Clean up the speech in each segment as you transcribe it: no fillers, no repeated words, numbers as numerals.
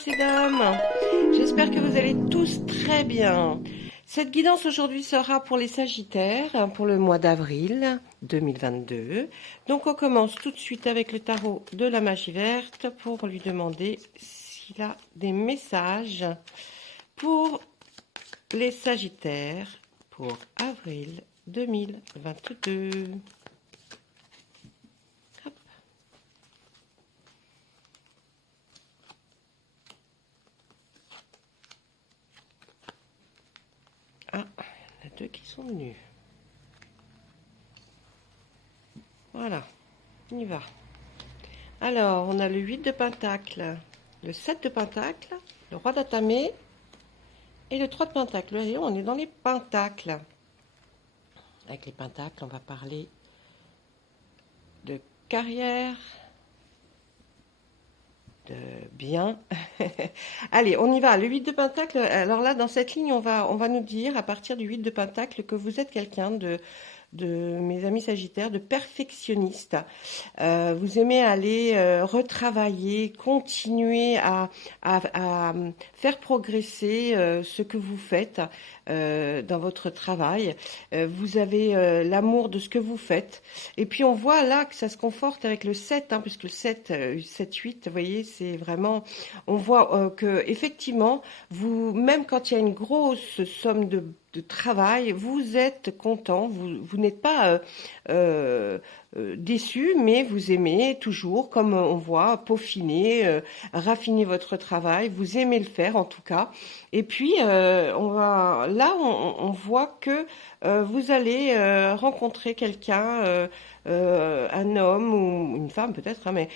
ces dames, j'espère que vous allez tous très bien. Cette guidance aujourd'hui sera pour les Sagittaires pour le mois d'avril 2022. Donc on commence tout de suite avec le tarot de la magie verte pour lui demander s'il a des messages pour les Sagittaires pour avril 2022. Ah, il y en a deux qui sont venus. Voilà, on y va. Alors, on a le 8 de Pentacle, le 7 de Pentacle, le Roi d'Atamé et le 3 de Pentacle. Voyez, on est dans les Pentacles. Avec les Pentacles, on va parler de carrière, de bien. Allez, on y va. Le 8 de Pentacle, alors là, dans cette ligne, on va nous dire, à partir du 8 de Pentacle, que vous êtes quelqu'un de mes amis Sagittaires, de perfectionniste. Vous aimez aller retravailler, continuer à faire progresser ce que vous faites dans votre travail. Vous avez l'amour de ce que vous faites. Et puis on voit là que ça se conforte avec le 7, hein, puisque le 7, 7-8, vous voyez, c'est vraiment... On voit que effectivement, vous, même quand il y a une grosse somme de travail, vous êtes content, vous n'êtes pas déçu, mais vous aimez toujours, comme on voit, peaufiner, raffiner votre travail, vous aimez le faire en tout cas. Et puis, on voit que vous allez rencontrer quelqu'un, un homme ou une femme peut-être, hein, mais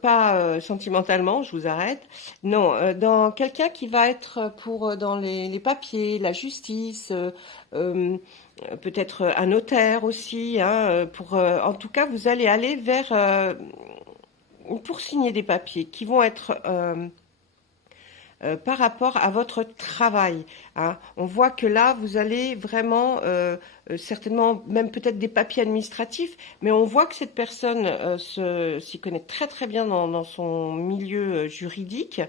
pas sentimentalement, je vous arrête. Non, dans quelqu'un qui va être dans les papiers, la justice, peut-être un notaire aussi, hein, en tout cas, vous allez aller vers pour signer des papiers qui vont être par rapport à votre travail, hein. On voit que là, vous allez vraiment, certainement, même peut-être des papiers administratifs, mais on voit que cette personne s'y connaît très très bien dans son milieu juridique,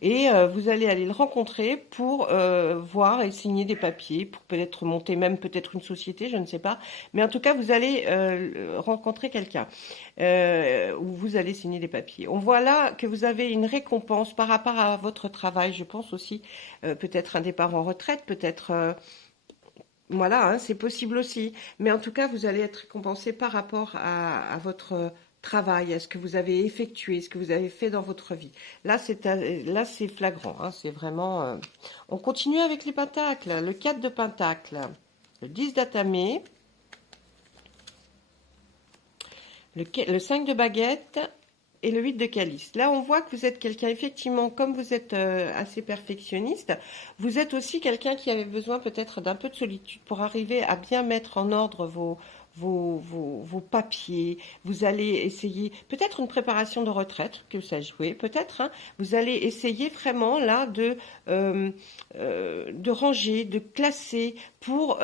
et vous allez aller le rencontrer pour voir et signer des papiers, pour peut-être monter même peut-être une société, je ne sais pas, mais en tout cas, vous allez rencontrer quelqu'un. Où vous allez signer des papiers. On voit là que vous avez une récompense par rapport à votre travail. Je pense aussi peut-être un départ en retraite, peut-être voilà, hein, c'est possible aussi. Mais en tout cas, vous allez être récompensé par rapport à votre travail, à ce que vous avez effectué, ce que vous avez fait dans votre vie. Là, c'est flagrant, hein, c'est vraiment... On continue avec les pentacles. Le 4 de pentacle, le 10 d'atamé, le 5 de baguette et le 8 de calice. Là, on voit que vous êtes quelqu'un, effectivement, comme vous êtes assez perfectionniste, vous êtes aussi quelqu'un qui avait besoin peut-être d'un peu de solitude pour arriver à bien mettre en ordre vos papiers. Vous allez essayer, peut-être une préparation de retraite, que ça jouer, peut-être, hein, vous allez essayer vraiment là de ranger, de classer pour,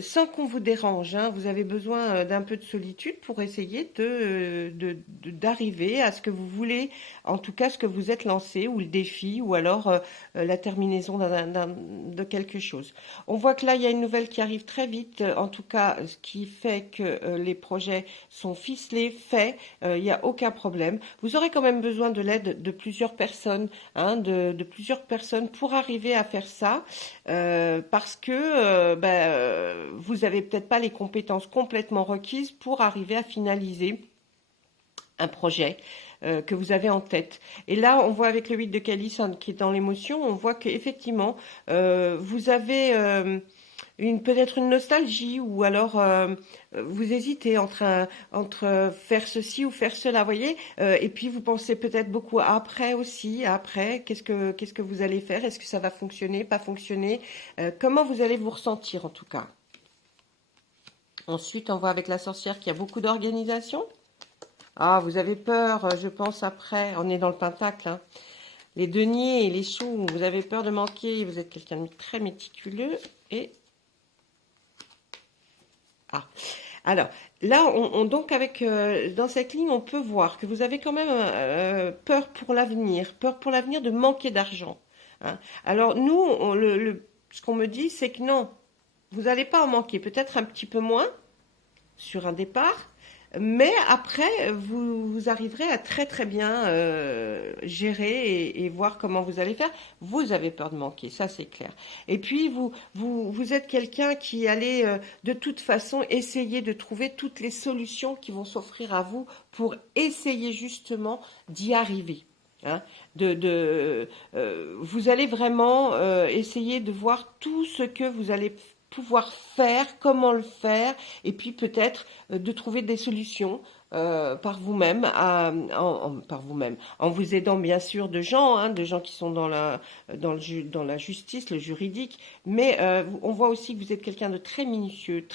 sans qu'on vous dérange, hein. Vous avez besoin d'un peu de solitude pour essayer d'arriver à ce que vous voulez, en tout cas ce que vous êtes lancé, ou le défi, ou alors la terminaison de quelque chose. On voit que là, il y a une nouvelle qui arrive très vite, en tout cas, ce qui fait que les projets sont ficelés, faits, il n'y a aucun problème. Vous aurez quand même besoin de l'aide de plusieurs personnes, hein, de plusieurs personnes pour arriver à faire ça, parce que vous n'avez peut-être pas les compétences complètement requises pour arriver à finaliser un projet que vous avez en tête. Et là, on voit avec le 8 de calice, hein, qui est dans l'émotion, on voit qu'effectivement, vous avez peut-être une nostalgie, ou alors vous hésitez entre faire ceci ou faire cela, vous voyez, et puis vous pensez peut-être beaucoup après aussi, après, qu'est-ce que vous allez faire, est-ce que ça va fonctionner, pas fonctionner, comment vous allez vous ressentir en tout cas. Ensuite, on voit avec la sorcière qu'il y a beaucoup d'organisation. Ah, vous avez peur, je pense, après, on est dans le pentacle, hein. Les deniers et les choux, vous avez peur de manquer, vous êtes quelqu'un de très méticuleux, et... Ah, Alors, là, donc avec dans cette ligne, on peut voir que vous avez quand même peur pour l'avenir de manquer d'argent, hein. Alors nous, ce qu'on me dit, c'est que non, vous n'allez pas en manquer, peut-être un petit peu moins sur un départ, mais après, vous arriverez à très très bien gérer et voir comment vous allez faire. Vous avez peur de manquer, ça c'est clair. Et puis, vous êtes quelqu'un qui allait de toute façon essayer de trouver toutes les solutions qui vont s'offrir à vous pour essayer justement d'y arriver. Hein, vous allez vraiment essayer de voir tout ce que vous allez pouvoir faire, comment le faire, et puis peut-être de trouver des solutions par vous-même, par vous-même, en vous aidant bien sûr de gens qui sont dans la justice, le juridique, mais on voit aussi que vous êtes quelqu'un de très minutieux,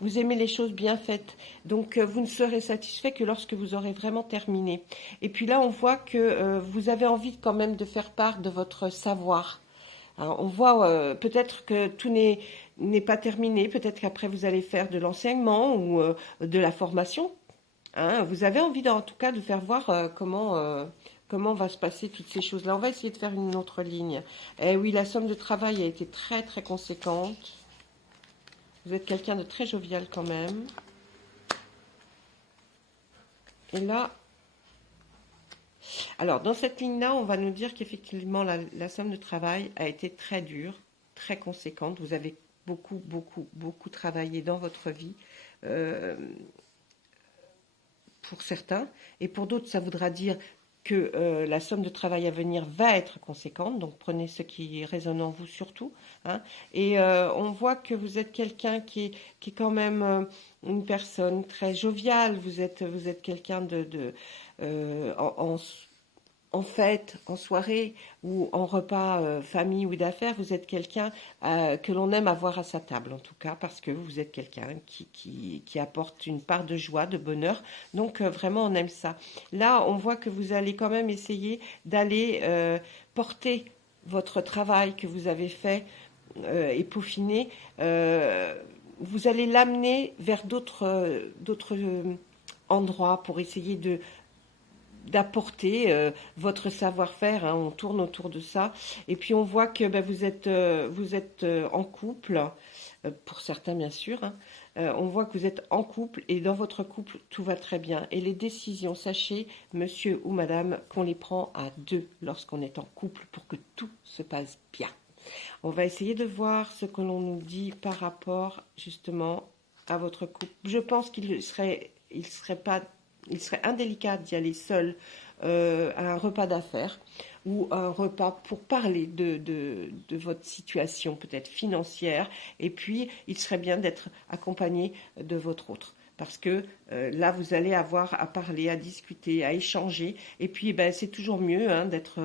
vous aimez les choses bien faites, donc vous ne serez satisfait que lorsque vous aurez vraiment terminé. Et puis là, on voit que vous avez envie quand même de faire part de votre savoir. Alors, on voit peut-être que tout n'est pas terminé, peut-être qu'après vous allez faire de l'enseignement ou de la formation, hein. Vous avez envie en tout cas de faire voir comment va se passer toutes ces choses-là. On va essayer de faire une autre ligne. Eh oui, la somme de travail a été très très conséquente. Vous êtes quelqu'un de très jovial quand même. Et là, alors dans cette ligne-là, on va nous dire qu'effectivement la somme de travail a été très dure, très conséquente. Vous avez beaucoup travaillé dans votre vie. Euh, pour certains, et pour d'autres, ça voudra dire que la somme de travail à venir va être conséquente, donc prenez ce qui résonne en vous surtout, hein. Et on voit que vous êtes quelqu'un qui est quand même une personne très joviale, vous êtes quelqu'un en fête, en soirée ou en repas famille ou d'affaires, vous êtes quelqu'un que l'on aime avoir à sa table, en tout cas, parce que vous êtes quelqu'un qui apporte une part de joie, de bonheur. Donc, vraiment, on aime ça. Là, on voit que vous allez quand même essayer d'aller porter votre travail que vous avez fait et peaufiner. Vous allez l'amener vers d'autres endroits pour essayer d'apporter votre savoir-faire, hein. On tourne autour de ça. Et puis on voit que ben, vous êtes en couple, pour certains bien sûr, hein. On voit que vous êtes en couple et dans votre couple, tout va très bien. Et les décisions, sachez, monsieur ou madame, qu'on les prend à deux lorsqu'on est en couple pour que tout se passe bien. On va essayer de voir ce que l'on nous dit par rapport justement à votre couple. Je pense il serait indélicat d'y aller seul à un repas d'affaires ou à un repas pour parler de votre situation peut-être financière. Et puis, il serait bien d'être accompagné de votre autre. Parce que là, vous allez avoir à parler, à discuter, à échanger. Et puis, ben, c'est toujours mieux hein, d'être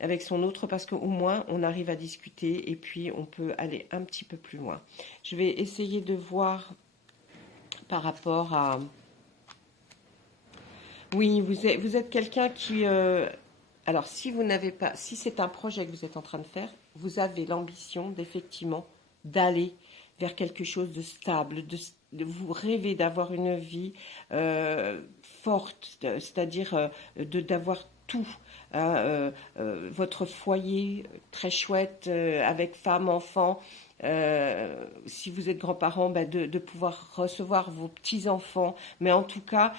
avec son autre parce qu'au moins, on arrive à discuter et puis on peut aller un petit peu plus loin. Je vais essayer de voir par rapport à... Oui, vous êtes quelqu'un qui... alors, si vous n'avez pas... Si c'est un projet que vous êtes en train de faire, vous avez l'ambition d'effectivement d'aller vers quelque chose de stable, vous rêvez d'avoir une vie forte, c'est-à-dire d'avoir tout, hein, votre foyer très chouette avec femme, enfant. Si vous êtes grands-parents, ben de pouvoir recevoir vos petits-enfants. Mais en tout cas,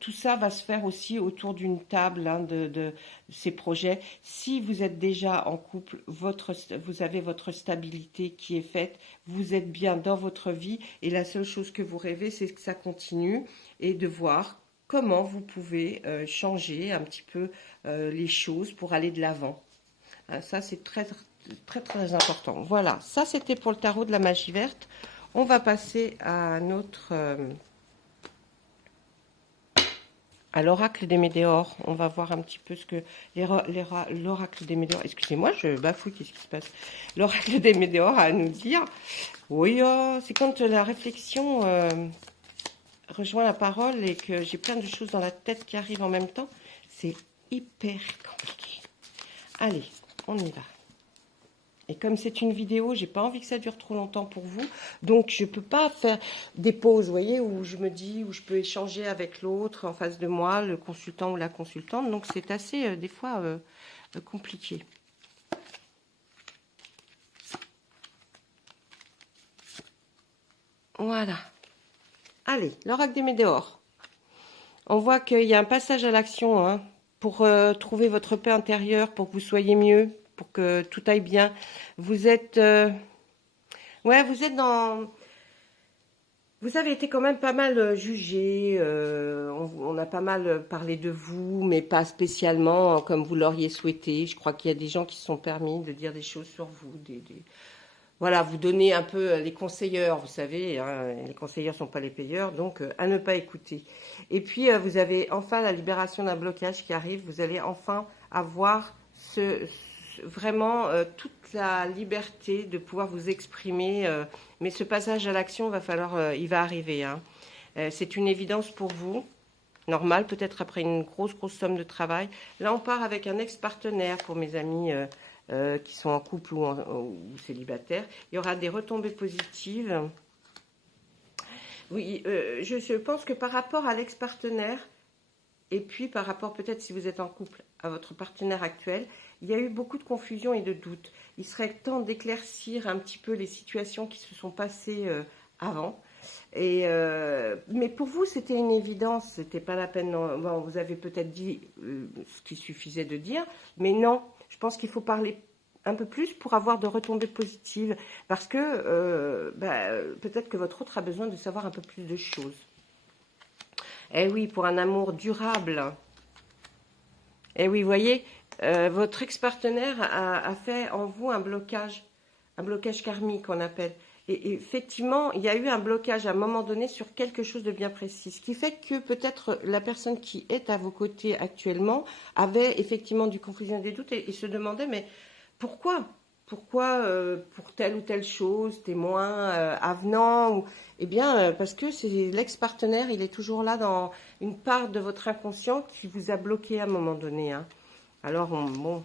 tout ça va se faire aussi autour d'une table hein, de ces projets. Si vous êtes déjà en couple, vous avez votre stabilité qui est faite, vous êtes bien dans votre vie et la seule chose que vous rêvez, c'est que ça continue et de voir comment vous pouvez changer un petit peu les choses pour aller de l'avant. Hein, ça, c'est très important. Voilà, ça c'était pour le tarot de la magie verte. On va passer à notre à l'oracle des météores. On va voir un petit peu ce que l'oracle des météores. Excusez-moi, je bafouille. Qu'est-ce qui se passe? L'oracle des météores a à nous dire. Oui, oh, c'est quand la réflexion rejoint la parole et que j'ai plein de choses dans la tête qui arrivent en même temps. C'est hyper compliqué. Allez, on y va. Et comme c'est une vidéo, j'ai pas envie que ça dure trop longtemps pour vous. Donc, je peux pas faire des pauses, vous voyez, où je me dis, où je peux échanger avec l'autre en face de moi, le consultant ou la consultante. Donc, c'est assez, des fois, compliqué. Voilà. Allez, l'oracle des météores. On voit qu'il y a un passage à l'action, hein, pour trouver votre paix intérieure, pour que vous soyez mieux, pour que tout aille bien. Vous êtes... ouais, vous êtes dans... Vous avez été quand même pas mal jugé, on a pas mal parlé de vous, mais pas spécialement comme vous l'auriez souhaité. Je crois qu'il y a des gens qui se sont permis de dire des choses sur vous, voilà, vous donnez un peu les conseilleurs, vous savez, hein, les conseilleurs ne sont pas les payeurs, donc à ne pas écouter. Et puis, vous avez enfin la libération d'un blocage qui arrive, vous allez enfin avoir vraiment toute la liberté de pouvoir vous exprimer, mais ce passage à l'action, il va arriver. Hein. C'est une évidence pour vous, normal, peut-être après une grosse somme de travail. Là, on part avec un ex-partenaire pour mes amis qui sont en couple ou célibataires. Il y aura des retombées positives. Oui, je pense que par rapport à l'ex-partenaire, et puis par rapport peut-être si vous êtes en couple à votre partenaire actuel, il y a eu beaucoup de confusion et de doutes. Il serait temps d'éclaircir un petit peu les situations qui se sont passées avant. Mais pour vous, c'était une évidence, c'était pas la peine. Bon, vous avez peut-être dit ce qu'il suffisait de dire, mais non, je pense qu'il faut parler un peu plus pour avoir de retombées positives, parce que peut-être que votre autre a besoin de savoir un peu plus de choses. Eh oui, pour un amour durable. Eh oui, vous voyez, votre ex-partenaire a fait en vous un blocage karmique, on appelle. Et effectivement, il y a eu un blocage à un moment donné sur quelque chose de bien précis. Ce qui fait que peut-être la personne qui est à vos côtés actuellement avait effectivement du confusion et des doutes et se demandait, mais pourquoi pour telle ou telle chose, t'es moins avenant Eh bien, parce que c'est l'ex-partenaire, il est toujours là dans une part de votre inconscient qui vous a bloqué à un moment donné. Hein. Alors, bon.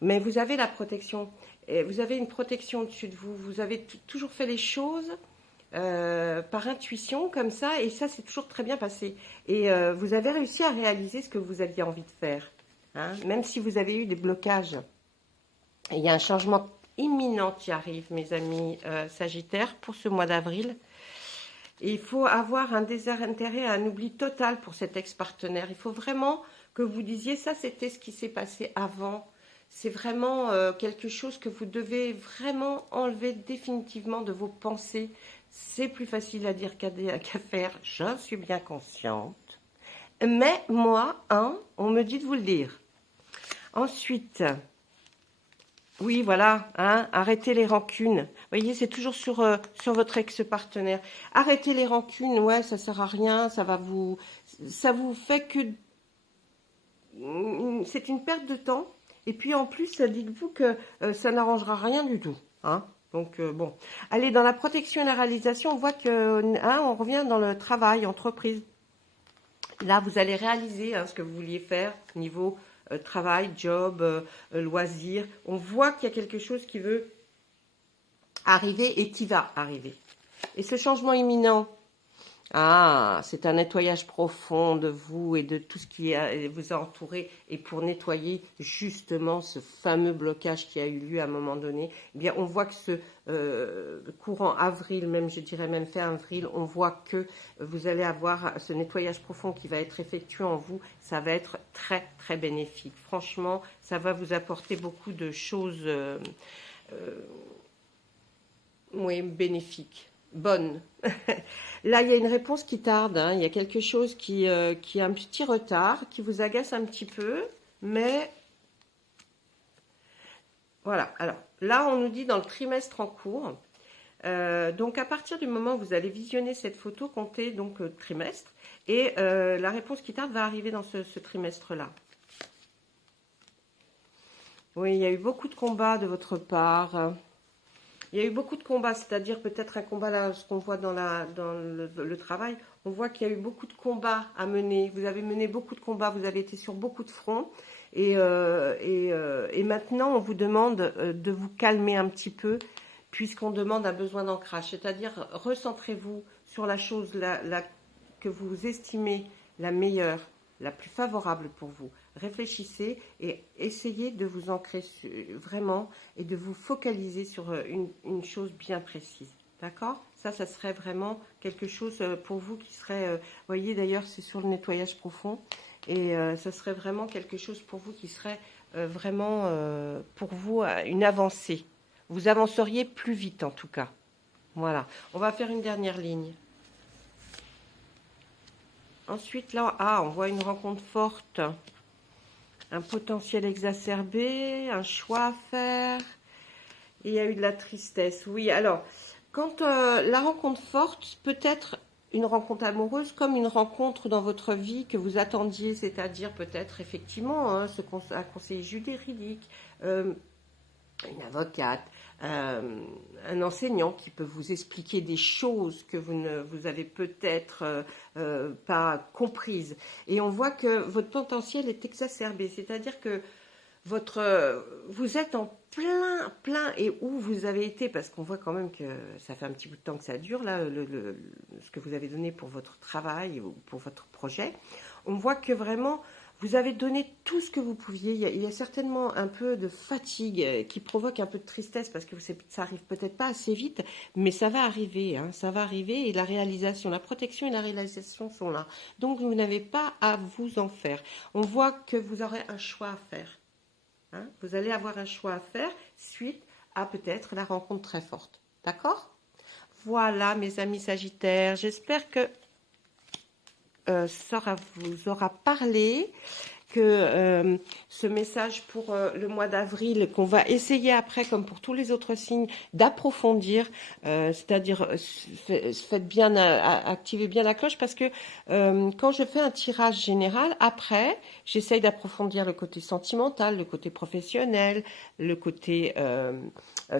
Mais vous avez la protection. Et vous avez une protection au-dessus de vous. Vous avez toujours fait les choses par intuition, comme ça, et ça, c'est toujours très bien passé. Et vous avez réussi à réaliser ce que vous aviez envie de faire. Hein, même si vous avez eu des blocages. Il y a un changement imminent qui arrive, mes amis Sagittaires, pour ce mois d'avril. Et il faut avoir un désintérêt, un oubli total pour cet ex-partenaire. Il faut vraiment que vous disiez, ça c'était ce qui s'est passé avant. C'est vraiment quelque chose que vous devez vraiment enlever définitivement de vos pensées. C'est plus facile à dire qu'à faire, j'en suis bien consciente. Mais moi, hein, on me dit de vous le dire. Ensuite... Oui, voilà, hein, arrêtez les rancunes. Vous voyez, c'est toujours sur votre ex-partenaire. Arrêtez les rancunes, ouais, ça sert à rien, ça vous fait que c'est une perte de temps. Et puis en plus, dites-vous que ça n'arrangera rien du tout. Hein. Donc bon, allez, dans la protection et la réalisation, on voit que on revient dans le travail, entreprise. Là, vous allez réaliser ce que vous vouliez faire niveau travail, job, loisir. On voit qu'il y a quelque chose qui veut arriver et qui va arriver. Et ce changement imminent, c'est un nettoyage profond de vous et de tout ce qui vous a entouré. Et pour nettoyer justement ce fameux blocage qui a eu lieu à un moment donné, eh bien, on voit que ce courant avril, même je dirais même fin avril, on voit que vous allez avoir ce nettoyage profond qui va être effectué en vous. Ça va être très très bénéfique. Franchement, ça va vous apporter beaucoup de choses bénéfiques. Bonne. Là, il y a une réponse qui tarde. Hein. Il y a quelque chose qui a un petit retard, qui vous agace un petit peu. Mais voilà. Alors là, on nous dit dans le trimestre en cours. Donc, à partir du moment où vous allez visionner cette photo, comptez donc trimestre. Et la réponse qui tarde va arriver dans ce trimestre-là. Oui, il y a eu beaucoup de combats de votre part. Il y a eu beaucoup de combats, c'est-à-dire peut-être un combat, là, ce qu'on voit dans le travail, on voit qu'il y a eu beaucoup de combats à mener. Vous avez mené beaucoup de combats, vous avez été sur beaucoup de fronts. Et maintenant, on vous demande de vous calmer un petit peu, puisqu'on demande un besoin d'ancrage. C'est-à-dire, recentrez-vous sur la chose que vous estimez la meilleure, la plus favorable pour vous. Réfléchissez et essayez de vous ancrer vraiment et de vous focaliser sur une chose bien précise. D'accord? Ça serait vraiment quelque chose pour vous qui serait... vous voyez, d'ailleurs, c'est sur le nettoyage profond. Et ça serait vraiment quelque chose pour vous qui serait vraiment, pour vous, une avancée. Vous avanceriez plus vite, en tout cas. Voilà. On va faire une dernière ligne. Ensuite, là, on voit une rencontre forte. Un potentiel exacerbé, un choix à faire. Et il y a eu de la tristesse. Oui, alors, quand la rencontre forte peut être une rencontre amoureuse comme une rencontre dans votre vie que vous attendiez, c'est-à-dire peut-être effectivement un conseiller juridique, une avocate, un enseignant qui peut vous expliquer des choses que vous avez peut-être pas comprises. Et on voit que votre potentiel est exacerbé, c'est-à-dire que vous êtes en plein, et où vous avez été, parce qu'on voit quand même que ça fait un petit bout de temps que ça dure, là, ce que vous avez donné pour votre travail ou pour votre projet. On voit que vraiment, vous avez donné tout ce que vous pouviez. Il y a certainement un peu de fatigue qui provoque un peu de tristesse, parce que ça arrive peut-être pas assez vite, mais ça va arriver, hein, ça va arriver, et la protection et la réalisation sont là. Donc, vous n'avez pas à vous en faire. On voit que vous aurez un choix à faire. Hein, vous allez avoir un choix à faire suite à peut-être la rencontre très forte. D'accord? Voilà, mes amis Sagittaires. J'espère que ça vous aura parlé, que ce message pour le mois d'avril, qu'on va essayer après, comme pour tous les autres signes, d'approfondir, c'est-à-dire faites bien, activez bien la cloche, parce que quand je fais un tirage général, après, j'essaye d'approfondir le côté sentimental, le côté professionnel, le côté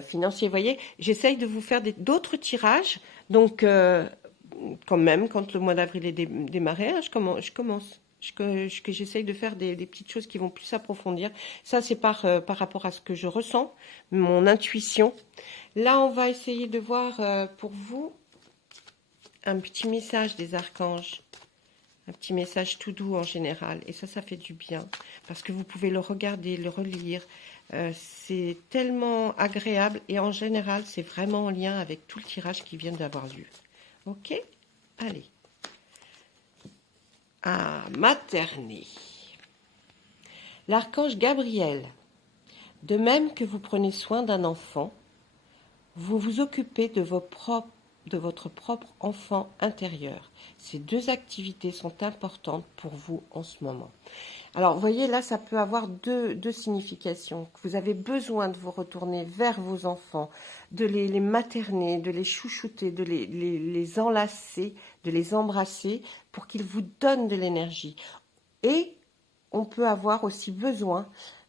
financier. Vous voyez, j'essaye de vous faire d'autres tirages, donc quand même, quand le mois d'avril est démarré, hein, je commence. Que j'essaye de faire des petites choses qui vont plus s'approfondir. Ça, c'est par rapport à ce que je ressens, mon intuition. Là, on va essayer de voir pour vous un petit message des archanges. Un petit message tout doux en général. Et ça fait du bien. Parce que vous pouvez le regarder, le relire. C'est tellement agréable. Et en général, c'est vraiment en lien avec tout le tirage qui vient d'avoir lieu. Ok? Allez. À materner. L'archange Gabriel. De même que vous prenez soin d'un enfant, vous vous occupez de votre propre enfant intérieur. Ces deux activités sont importantes pour vous en ce moment. Alors, vous voyez, là, ça peut avoir deux significations. Vous avez besoin de vous retourner vers vos enfants, de les materner, de les chouchouter, de les enlacer, de les embrasser pour qu'ils vous donnent de l'énergie. Et on peut avoir aussi besoin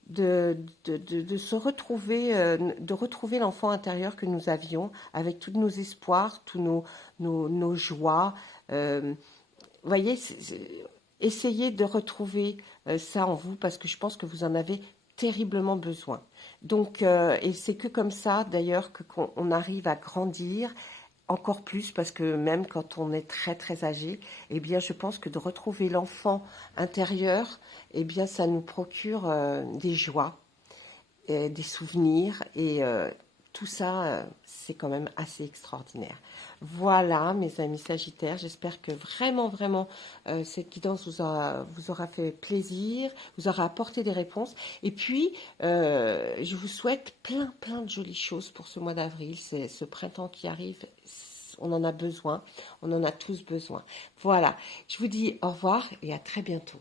de se retrouver, de retrouver l'enfant intérieur que nous avions, avec tous nos espoirs, tous nos joies. Vous voyez, essayez de retrouver ça en vous, parce que je pense que vous en avez terriblement besoin. Donc, et c'est que comme ça, d'ailleurs, qu'on arrive à grandir encore plus, parce que même quand on est très très âgé, eh bien, je pense que de retrouver l'enfant intérieur, eh bien, ça nous procure des joies, des souvenirs, et tout ça, c'est quand même assez extraordinaire. Voilà, mes amis Sagittaires, j'espère que vraiment, cette guidance vous aura fait plaisir, vous aura apporté des réponses. Et puis, je vous souhaite plein de jolies choses pour ce mois d'avril. C'est ce printemps qui arrive, on en a besoin, on en a tous besoin. Voilà, je vous dis au revoir et à très bientôt.